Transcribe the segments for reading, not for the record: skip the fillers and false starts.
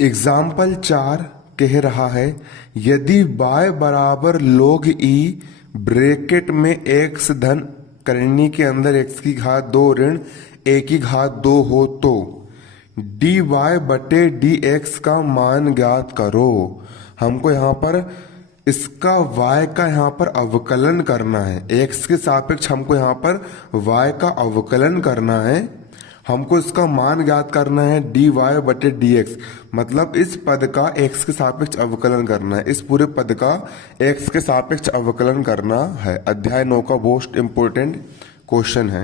Example 4 कह रहा है यदि y बराबर log e ब्रैकेट में x धन करनी के अंदर x की घात 2 ऋण a की घात 2 हो तो dy बटे dx का मान ज्ञात करो। हमको यहाँ पर इसका y का यहाँ पर अवकलन करना है। x के सापेक्ष हमको यहाँ पर y का अवकलन करना है। हमको इसका मान ज्ञात करना है dy बटे dx, मतलब इस पद का x के सापेक्ष अवकलन करना है। इस पूरे पद का x के सापेक्ष अवकलन करना है। अध्याय 9 का मोस्ट इंपोर्टेंट क्वेश्चन है।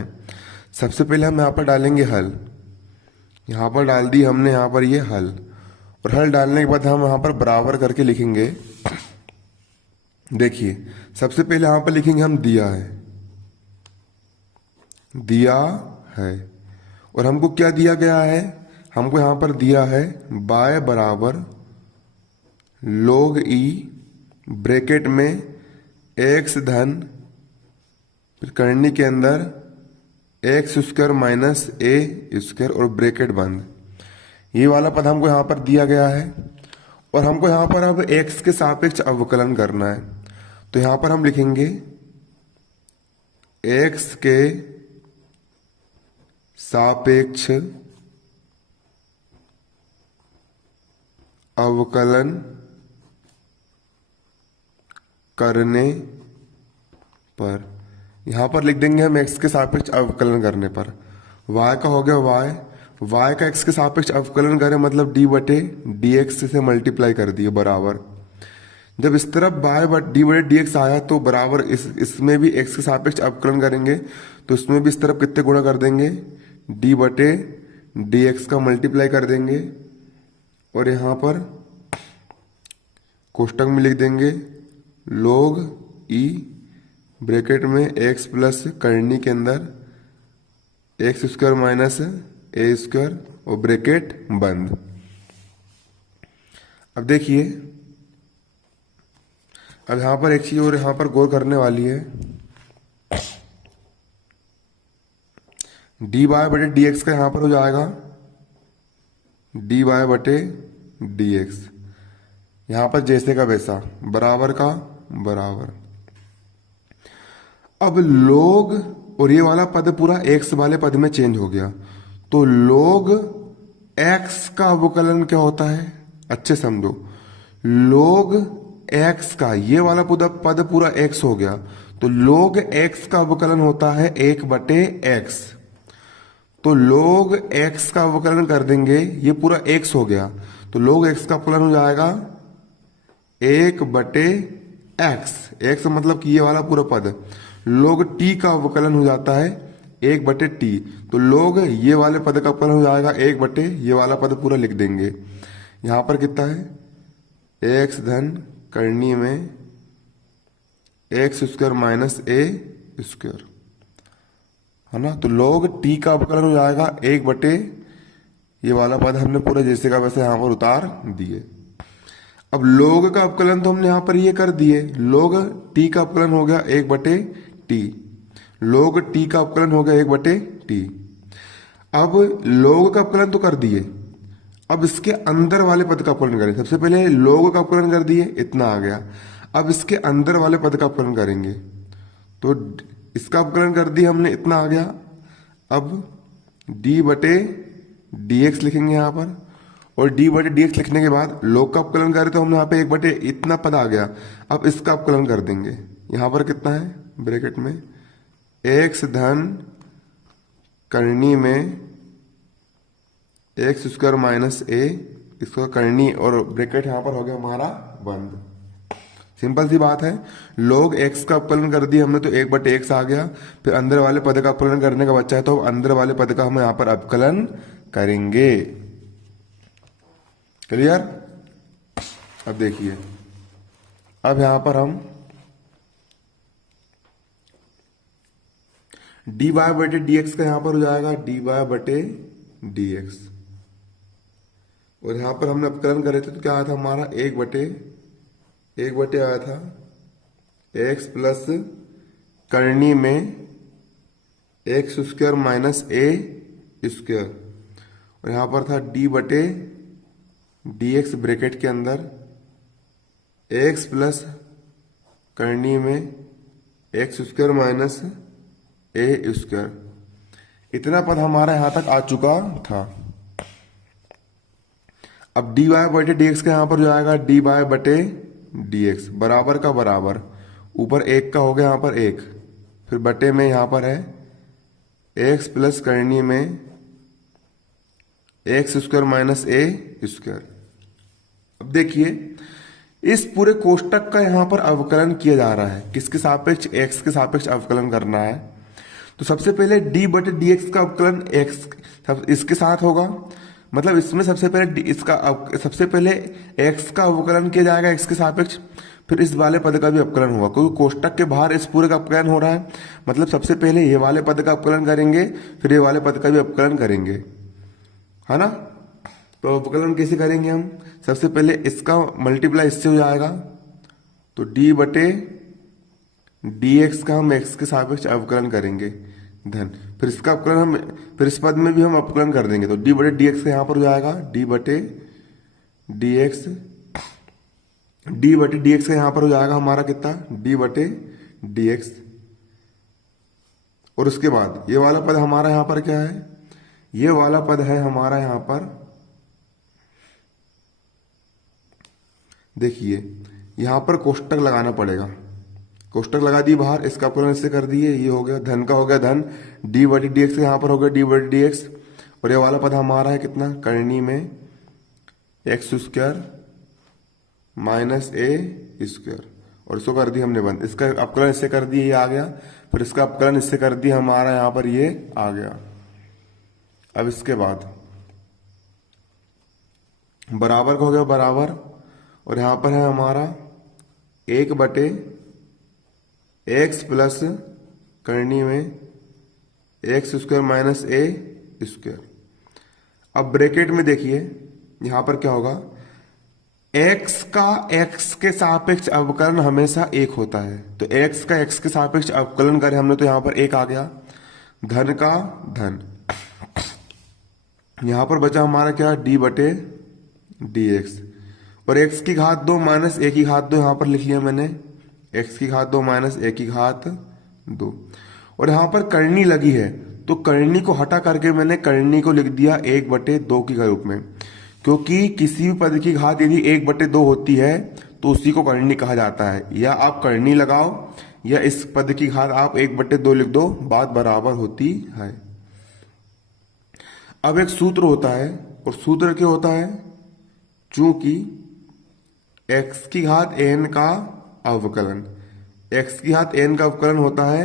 सबसे पहले हम यहाँ पर डालेंगे हल। यहाँ पर डाल दी हमने यहाँ पर ये हल, और हल डालने के बाद हम यहाँ पर बराबर करके लिखेंगे। देखिए सबसे पहले यहाँ पर लिखेंगे हम दिया है, और हमको क्या दिया गया है, हमको यहाँ पर दिया है y बराबर log e ब्रैकेट में x धन फिर करनी के अंदर x square minus a square और ब्रैकेट बंद। ये वाला पद हमको यहाँ पर दिया गया है, और हमको यहाँ पर अब x के सापेक्ष अवकलन करना है। तो यहाँ पर हम लिखेंगे x के सापेक्ष अवकलन करने पर, यहां पर लिख देंगे हम x के सापेक्ष अवकलन करने पर y का हो गया y का x के सापेक्ष अवकलन करें मतलब d बटे dx से मल्टीप्लाई कर दिए बराबर। जब इस तरफ y डी बटे dx आया तो बराबर इसमें भी x के सापेक्ष अवकलन करेंगे, तो इसमें भी इस तरफ कितने गुणा कर देंगे, d बटे dx का मल्टीप्लाई कर देंगे, और यहाँ पर कोष्टक में लिख देंगे log e ब्रैकेट में x प्लस करनी के अंदर x square minus a square और ब्रैकेट बंद। अब देखिए, अब यहाँ पर एक चीज और यहाँ पर गौर करने वाली है। dy बटे dx का यहाँ पर हो जाएगा dy बटे dx, यहाँ पर जैसे का वैसा बराबर का बराबर। अब log, और ये वाला पद पूरा x वाले पद में चेंज हो गया, तो log x का अवकलन क्या होता है, अच्छे समझो। log x का ये वाला पद पूरा x हो गया, तो log x का अवकलन होता है 1 बटे x। तो log x का अवकलन कर देंगे, ये पूरा x हो गया, तो log x का अवकलन हो जाएगा 1 बटे x। x मतलब कि ये वाला पूरा पद। log t का अवकलन हो जाता है 1 बटे t, तो log ये वाले पद का अवकलन हो जाएगा 1 बटे ये वाला पद पूरा लिख देंगे। यहाँ पर कितना है, x धन करनी में x square minus a square, है ना। तो log t का अवकलन हो जाएगा 1 बटे ये वाला पद हमने पूरा जैसे का वैसे यहाँ पर उतार दिए। अब log का अवकलन तो हमने यहाँ पर ये कर दिए, log t का अवकलन हो गया 1 बटे t, log t का अवकलन हो गया 1 बटे t। अब log का अवकलन तो कर दिए, अब इसके अंदर वाले पद का अवकलन करें। सबसे पहले log का अवकलन कर दिए, इतना आ गया। अब इसके अंदर वाले पद का अवकलन करेंगे, तो इसका अवकलन कर दिया हमने, इतना आ गया। अब d बटे dx लिखेंगे यहाँ पर, और d बटे dx लिखने के बाद log का अवकलन करें तो हमने यहाँ पे 1 बटे इतना पद आ गया। अब इसका अवकलन कर देंगे, यहाँ पर कितना है, ब्रैकेट में x धन करनी में x स्क्वायर माइनस a, इसका करनी और ब्रैकेट यहाँ पर हो गया हमारा बंद। सिंपल सी बात है, log x का अवकलन कर दिया हमने तो 1 बटे x आ गया। फिर अंदर वाले पद का अवकलन करने का बच्चा है, तो अंदर वाले पद का हम यहाँ पर अवकलन करेंगे। क्लियर। अब देखिए, अब यहाँ पर हम dy बटे dx का यहाँ पर हो जाएगा dy बटे dx, और यहाँ पर हमने अवकलन करे थे तो क्या आया था हमारा 1 बटे आया था x प्लस करनी में x square minus a square, और यहाँ पर था d बटे dx ब्रैकेट के अंदर x प्लस करनी में x square minus A square. इतना पद हमारा यहां तक आ चुका था। अब डी वाई बटे डी एक्स का यहां पर जो आएगा डी वाई बटे डी एक्स, बराबर का बराबर, ऊपर एक का हो गया यहां पर एक, फिर बटे में यहां पर है एक्स प्लस करनी में x square minus A square. अब देखिए इस पूरे कोष्टक का यहां पर अवकलन किया जा रहा है, किसके सापेक्ष, एक्स के सापेक्ष अवकलन करना है। तो सबसे पहले डी बटे डी एक्स का अवकलन एक्स इसके साथ होगा, मतलब इसमें सबसे पहले एक्स का अवकलन किया जाएगा एक्स के सापेक्ष, फिर इस वाले पद का भी अवकलन होगा, क्योंकि कोष्टक के बाहर इस पूरे का अवकलन हो रहा है। मतलब सबसे पहले ये वाले पद का अवकलन करेंगे, फिर ये वाले पद का भी अवकलन करेंगे, है ना। तो अवकलन कैसे करेंगे हम, सबसे पहले इसका मल्टीप्लाई इससे हो जाएगा, तो डी बटे डी एक्स का हम एक्स के सापेक्ष अवकलन करेंगे धन, फिर इसका अवकलन हम, फिर इस पद में भी हम अवकलन कर देंगे, तो डी बटे डी एक्स का यहां पर हो जाएगा डी बटे डी एक्स, डी बटे डी एक्स का यहां पर हो जाएगा हमारा कितना, डी बटे डी एक्स। और उसके बाद ये वाला पद हमारा यहां पर क्या है, ये वाला पद है हमारा यहां पर, देखिए यहां पर कोष्टक लगाना पड़ेगा, कोष्टक लगा दिए बाहर, इसका अवकलन इससे कर दिए, ये हो गया धन का हो गया धन, डी बटी डी एक्स यहां पर हो गया डी बटी डी एक्स, और ये वाला पद हमारा है कितना, करनी में x square minus A square, और इसको कर दिया हमने बंद, इसका अवकलन इससे कर दिए ये आ गया, फिर इसका अवकलन इससे कर दिया हमारा यहां पर ये आ गया। अब इसके बाद बराबर का हो गया बराबर, और यहां पर है हमारा एक बटे एक्स प्लस करनी में x square minus A square. अब ब्रैकेट में देखिए यहां पर क्या होगा, एक्स का एक्स के सापेक्ष अवकलन हमेशा एक होता है, तो एक्स का एक्स के सापेक्ष अवकलन करें हमने तो यहां पर एक आ गया, धन का धन, यहां पर बचा हमारा क्या, डी बटे डी एक्स, और एक्स की घात दो माइनस ए की घात दो यहां पर लिख लिया मैंने, एक्स की घात दो माइनस ए की घात दो, और यहां पर करनी लगी है तो करनी को हटा करके मैंने करनी को लिख दिया एक बटे दो के रूप में, क्योंकि किसी भी पद की घात यदि एक बटे दो होती है तो उसी को करनी कहा जाता है, या आप करनी लगाओ या इस पद की घात आप एक बटे दो लिख दो, बात बराबर होती है। अब एक सूत्र होता है, और सूत्र क्या होता है, चूंकि एक्स की घात एन का अवकलन, एक्स की घात एन का अवकलन होता है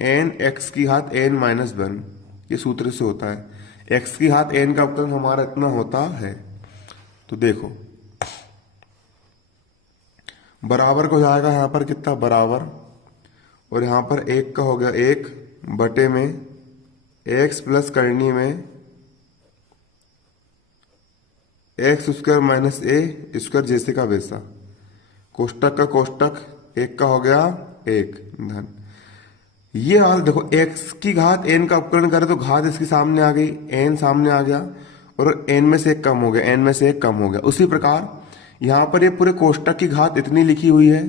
एन एक्स की घात एन माइनस वन, ये सूत्र से होता है, एक्स की घात एन का अवकलन हमारा इतना होता है। तो देखो बराबर को जाएगा यहां पर कितना, बराबर, और यहां पर एक का हो गया एक बटे में एक्स प्लस करनी में x square minus A square, जैसे का वैसा, कोष्टक का कोष्टक, एक का हो गया एक धन। ये हाल देखो, एक्स की घात एन का अवकलन करे तो घात इसके सामने आ गई, एन सामने आ गया, और एन में से एक कम हो गया, एन में से एक कम हो गया। उसी प्रकार यहां पर ये पूरे कोष्टक की घात इतनी लिखी हुई है,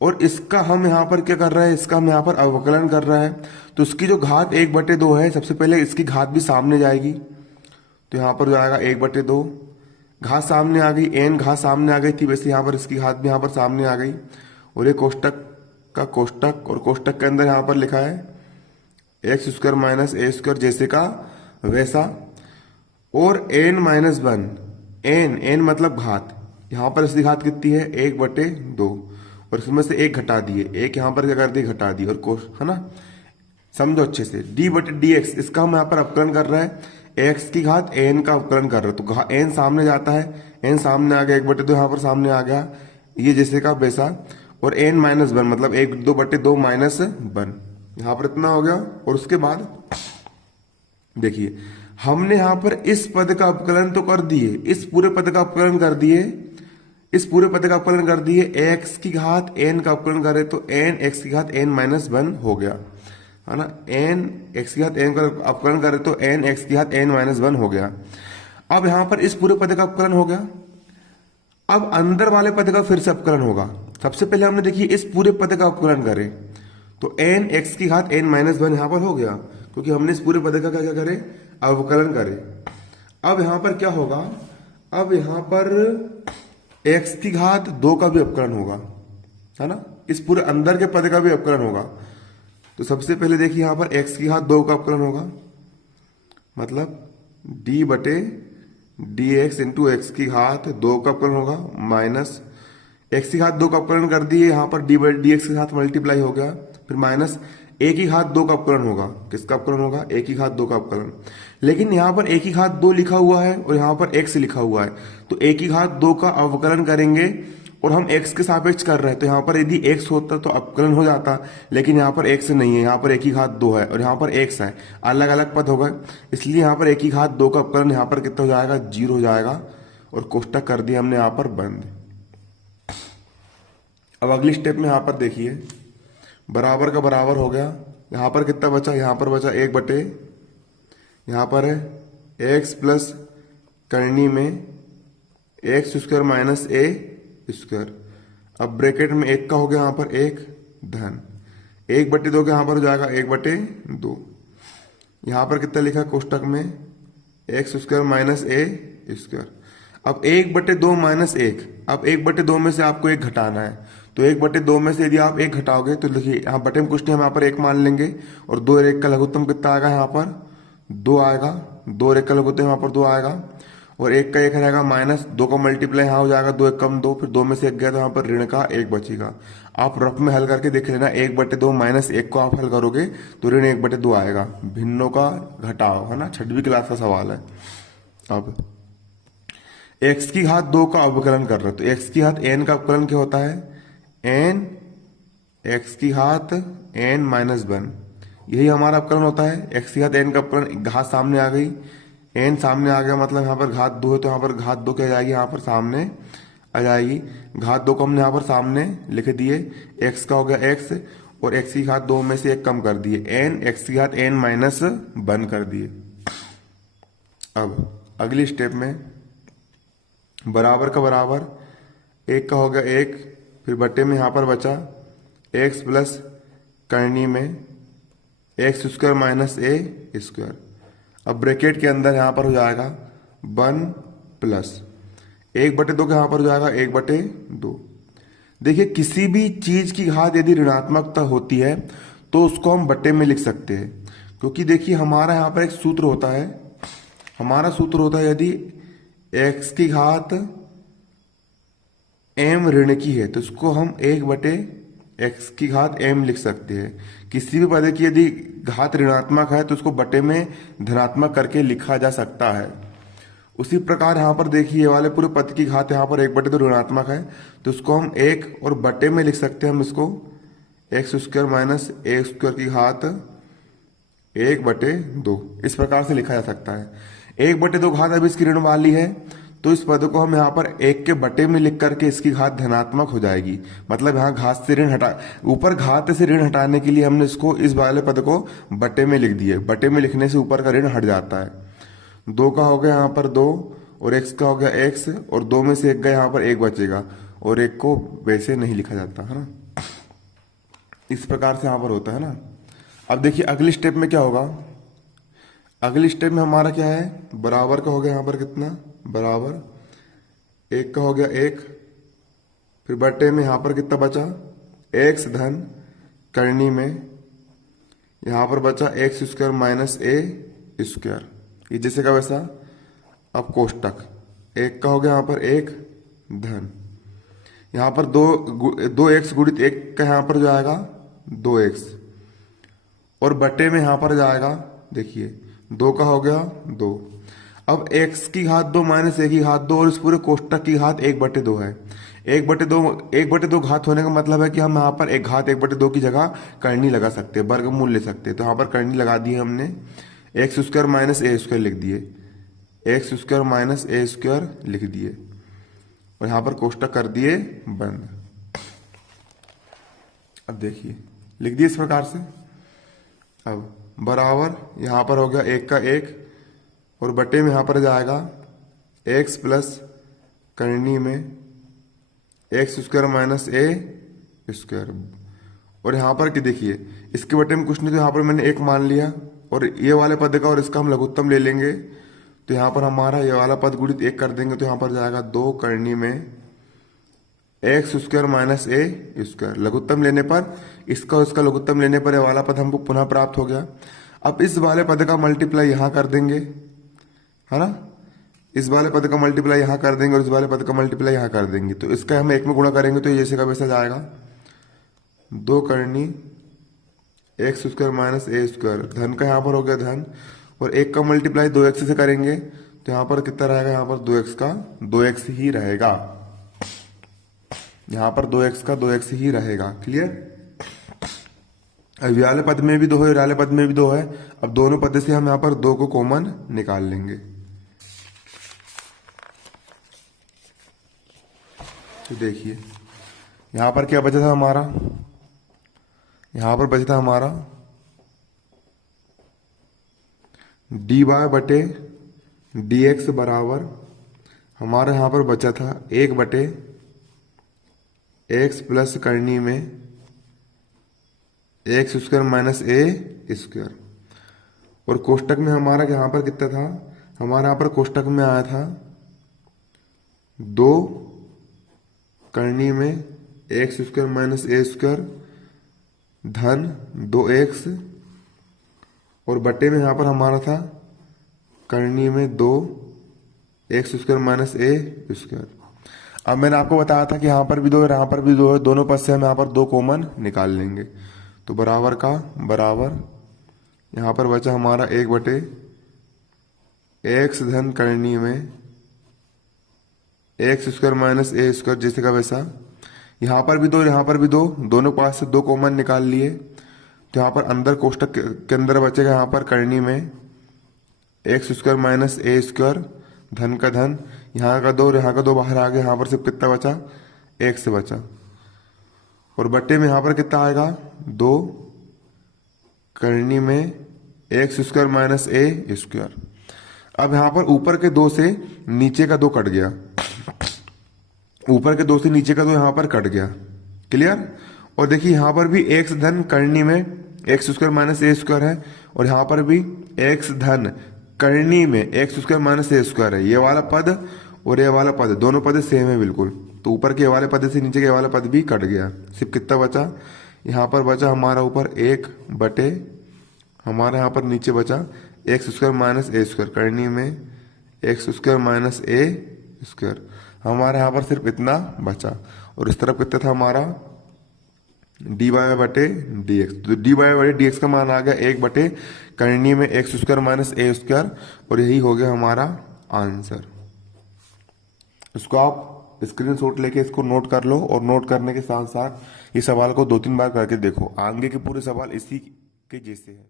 और इसका हम यहां पर क्या कर रहे हैं, इसका हम यहां पर अवकलन कर रहे हैं, तो इसकी जो घात एक बटे दो है, सबसे पहले इसकी घात भी सामने जाएगी, तो यहां पर जाएगा एक बटे दो, घात सामने आ गई, एन घात सामने आ गई थी, वैसे यहां पर इसकी घात भी यहां पर सामने आ गई, और ये कोष्टक का कोष्टक, और कोष्टक के अंदर यहां पर लिखा है x square minus A square, जैसे का वैसा, और n minus one, n n मतलब घात, यहां पर इसकी घात कितनी है, एक बटे दो, और इसमें से एक घटा दिए, एक यहां पर क्या कर दिए, घटा दिए, और कोष है ना, समझो अच्छे से, डी बटे डी एक्स, इसका हम यहां पर अवकलन कर रहे हैं, एक्स की घात एन का अवकलन कर रहे हैं, तो एन सामने जाता है, एन सामने आ गया, एक बटे दो यहां पर सामने आ गया, ये जैसे का वैसा, और एन माइनस वन मतलब एक दो बटे दो माइनस वन, यहां पर इतना हो गया। और उसके बाद देखिए हमने यहां पर इस पद का अपकलन तो कर दिए, इस पूरे पद का अपकलन कर दिए, इस पूरे पद का अपकलन कर दिए, एक्स की घात एन का अपकलन करे तो एन एक्स की घात एन माइनस वन हो गया, है ना, एन एक्स की घात एन का अपकलन करे तो एन एक्स की घात एन माइनस वन हो गया। अब यहां पर इस पूरे पद का अपकलन हो गया। अब अंदर वाले पद का फिर से अपकलन होगा। सबसे पहले हमने देखिए इस पूरे पद का अपकलन करें तो एन एक्स की घात एन माइनस वन यहां पर हो गया, क्योंकि हमने इस पूरे पद का क्या क्या करे, अवकलन करे। अब यहां पर क्या होगा, अब यहां पर एक्स की घात दो का भी अपकलन होगा, है ना, इस पूरे अंदर के पद का भी अपकलन होगा। तो सबसे पहले देखिए यहां पर एक्स की घात दो का अपकलन होगा, मतलब डी बटे डी एक्स इंटू एक्स की घात दो का अपकलन होगा, माइनस एक्स की घात दो का अपकलन कर दिए, यहां पर डी बटे डी एक्स के साथ मल्टीप्लाई हो गया, फिर माइनस ए की घात दो का अपकलन होगा। किसका अपकलन होगा, ए की घात दो का अपकलन। लेकिन यहां पर ए की घात दो लिखा हुआ है और यहां पर एक्स लिखा हुआ है, तो ए की घात दो का अवकलन करेंगे और हम एक्स के सापेक्ष कर रहे हैं, तो यहां पर यदि एक्स होता तो अपकलन हो जाता, लेकिन यहां पर एक्स नहीं है, यहां पर ए की घात दो है और यहां पर एक्स है, अलग अलग पद हो गए, इसलिए यहां पर ए की घात दो का अपकलन यहां पर कितना हो जाएगा, जीरो हो जाएगा और कोष्टक कर दिया हमने यहां पर बंद। अब अगली स्टेप में यहां पर देखिए बराबर का बराबर हो गया, यहां पर कितना बचा, यहां पर बचा एक बटे, यहां पर है एक्स प्लस करनी में x square minus A square. अब ब्रैकेट में एक का हो गया यहां पर एक धन, एक बटे दो के यहां पर हो जाएगा एक बटे दो, यहां पर कितना लिखा कोष्टक में x square minus A square. अब एक बटे दो माइनस एक, अब एक बटे दो में से आपको एक घटाना है, तो एक बटे दो में से यदि आप एक घटाओगे तो देखिए यहाँ बटे में कुछ नहीं, हम यहाँ पर एक मान लेंगे और दो और एक का लघुत्तम कितना आएगा, यहाँ पर दो आएगा, दो और एक का लघुत्तम यहाँ पर दो आएगा और एक का एक रहेगा माइनस, दो का मल्टीप्लाई यहाँ हो जाएगा, दो एक कम दो, फिर दो में से एक गया तो यहाँ पर ऋण का एक बचेगा। आप रफ में हल करके देख लेना, एक बटे दो माइनस एक को आप हल करोगे तो ऋण एक बटे दो आएगा, भिन्नों का घटाव, है ना, 6वीं क्लास का सवाल है। अब एक्स की घात दो का अवकलन कर रहे हो तो एक्स की घात एन का अवकलन क्या होता है, एन एक्स की घात एन माइनस वन, यही हमारा अपकलन होता है। एक्स की घात एन का अपकलन, घात सामने आ गई, एन सामने आ गया, मतलब यहाँ पर घात दो है तो यहाँ पर घात दो क्या आ जाएगी, यहाँ पर सामने आ जाएगी, घात दो को हमने यहाँ पर सामने लिख दिए, एक्स का हो गया एक्स और एक्स की घात दो में से एक कम कर दिए, एन एक्स की घात एन माइनस वन कर दिए। अब अगली स्टेप में बराबर का बराबर, एक का हो गया एक, फिर बटे में यहां पर बचा एक्स प्लस करनी में x square minus A square. अब ब्रैकेट के अंदर यहां पर हो जाएगा वन प्लस एक बटे दो के यहां पर हो जाएगा एक बटे दो। देखिए किसी भी चीज की घात यदि ऋणात्मकता होती है तो उसको हम बटे में लिख सकते हैं, क्योंकि देखिए हमारा यहाँ पर एक सूत्र होता है, हमारा सूत्र होता है यदि एक्स की घात एम ऋण की है तो इसको हम एक बटे एक्स की घात एम लिख सकते हैं। किसी भी पद की यदि घात ऋणात्मक है तो उसको बटे में धनात्मक करके लिखा जा सकता है। उसी प्रकार यहाँ पर देखिए ये वाले पूरे पद की घात यहाँ पर एक बटे दो ऋणात्मक है तो इसको हम एक और बटे में लिख सकते हैं, हम इसको x square minus A square की घात एक बटे दो, इस प्रकार से लिखा जा सकता है। एक बटे दो घात अब इसकी ऋण वाली है तो इस पद को हम यहाँ पर एक के बटे में लिख करके इसकी घात धनात्मक हो जाएगी, मतलब यहाँ घात से ऋण हटा, ऊपर घात से ऋण हटाने के लिए हमने इसको इस वाले पद को बटे में लिख दिए, बटे में लिखने से ऊपर का ऋण हट जाता है। दो का हो गया यहाँ पर दो और एक्स का हो गया एक्स और दो में से एक गया, यहाँ पर एक बचेगा और एक को वैसे नहीं लिखा जाता है ना, इस प्रकार से यहाँ पर होता है ना। अब देखिए अगली स्टेप में क्या होगा, अगली स्टेप में हमारा क्या है, बराबर का हो गया यहाँ पर कितना, बराबर एक का हो गया एक, फिर बटे में यहाँ पर कितना बचा एक्स धन करनी में यहाँ पर बचा x square minus A square, ये जैसे का वैसा। अब कोष्टक एक का हो गया यहाँ पर एक धन, यहाँ पर दो एक्स गुणित एक का यहाँ पर जाएगा दो एक्स और बटे में यहाँ पर जाएगा, देखिए दो का हो गया दो। अब एक्स की घात दो माइनस ए की घात दो और इस पूरे कोष्टक की घात एक बटे दो है। एक बटे दो घात होने का मतलब है कि हम यहाँ पर एक घात एक बटे दो की जगह करनी लगा सकते हैं, वर्गमूल ले सकते हैं, तो यहाँ पर करनी लगा दी है हमने, x square minus A square लिख दिए, x square minus A square लिख दिए और यहाँ पर कोष्टक कर दिए बंद। अब देखिए लिख दिए इस प्रकार से। अब बराबर यहाँ पर हो गया एक का एक और बटे में यहाँ पर जाएगा एक्स प्लस करनी में x square minus A square. और यहाँ पर कि देखिए इसके बटे में कुछ नहीं, तो यहाँ पर मैंने एक मान लिया और ये वाले पद का और इसका हम लघुत्तम ले लेंगे। तो यहाँ पर हमारा ये वाला पद गुणित एक कर देंगे तो यहाँ पर जाएगा 2 करनी में x square minus A square. लघुत्तम लेने पर इसका और इसका लघुत्तम लेने पर ये वाला पद हमको पुनः प्राप्त हो गया। अब इस वाले पद का मल्टीप्लाई यहाँ कर देंगे, है ना। इस वाले पद का मल्टीप्लाई यहाँ कर देंगे और इस वाले पद का मल्टीप्लाई यहाँ कर देंगे। तो इसका हम एक में गुणा करेंगे तो ये जैसे का वैसा जाएगा 2 करनी x square minus A square. धन का यहाँ पर हो गया धन, और एक का मल्टीप्लाई 2x से करेंगे तो यहाँ पर कितना रहेगा, यहाँ पर 2x का 2x ही रहेगा। यहाँ पर 2x का 2x ही रहेगा। क्लियर। अब वाले पद में भी 2 है, वाले पद में भी 2 है। अब दोनों पद से हम यहाँ पर 2 को कॉमन निकाल लेंगे। तो देखिए यहाँ पर क्या बचा था हमारा, यहाँ पर बचा था हमारा डी वाई बटे डी एक्स बराबर, हमारा यहाँ पर बचा था 1 बटे एक्स प्लस करनी में x square minus A square. और कोष्टक में हमारा यहाँ पर कितना था, हमारा यहाँ पर कोष्टक में आया था 2 करनी में x square minus A square धन 2x, और बटे में यहाँ पर हमारा था करनी में 2 x square minus A square. अब मैंने आपको बताया था कि यहाँ पर भी 2 है, यहाँ पर भी 2 है, दोनों पद से हम यहाँ पर 2 कॉमन निकाल लेंगे। तो बराबर का बराबर यहाँ पर बचा हमारा 1 बटे एक्स धन करनी में x square minus A square जैसे का वैसा। यहाँ पर भी 2, यहाँ पर भी 2, दोनों पास से 2 कॉमन निकाल लिए। तो यहाँ पर अंदर कोष्टक के अंदर बचेगा यहाँ पर करनी में x square minus A square धन का धन, यहाँ का 2 और यहाँ का 2 बाहर आ गया। यहाँ पर सिर्फ कितना बचा, x बचा। और बट्टे में यहाँ पर कितना आएगा 2 करनी में x square minus A square. अब यहाँ पर ऊपर के 2 से नीचे का 2 कट गया, ऊपर के 2 से नीचे का 2 यहाँ पर कट गया। क्लियर। और देखिए यहाँ पर भी एक्स धन करनी में x square minus A square है, और यहाँ पर भी एक्स धन करनी में x square minus A square है। ये वाला पद और ये वाला पद दोनों पद सेम है बिल्कुल। तो ऊपर के वाले पद से नीचे के वाला पद भी कट गया। सिर्फ कितना बचा, यहाँ पर बचा हमारा ऊपर 1 बटे हमारा यहाँ पर नीचे बचा x square minus A square करनी में x square minus A square. हमारे यहाँ पर सिर्फ इतना बचा। और इस तरफ कितना था हमारा डी वाई बटे डी एक्स। तो डी वाई बटे डी एक्स का मान आ गया 1 बटे करनी में x square minus A square, और यही हो गया हमारा आंसर। इसको आप स्क्रीनशॉट लेके इसको नोट कर लो, और नोट करने के साथ साथ इस सवाल को 2-3 बार करके देखो। आगे के पूरे सवाल इसी के जैसे है।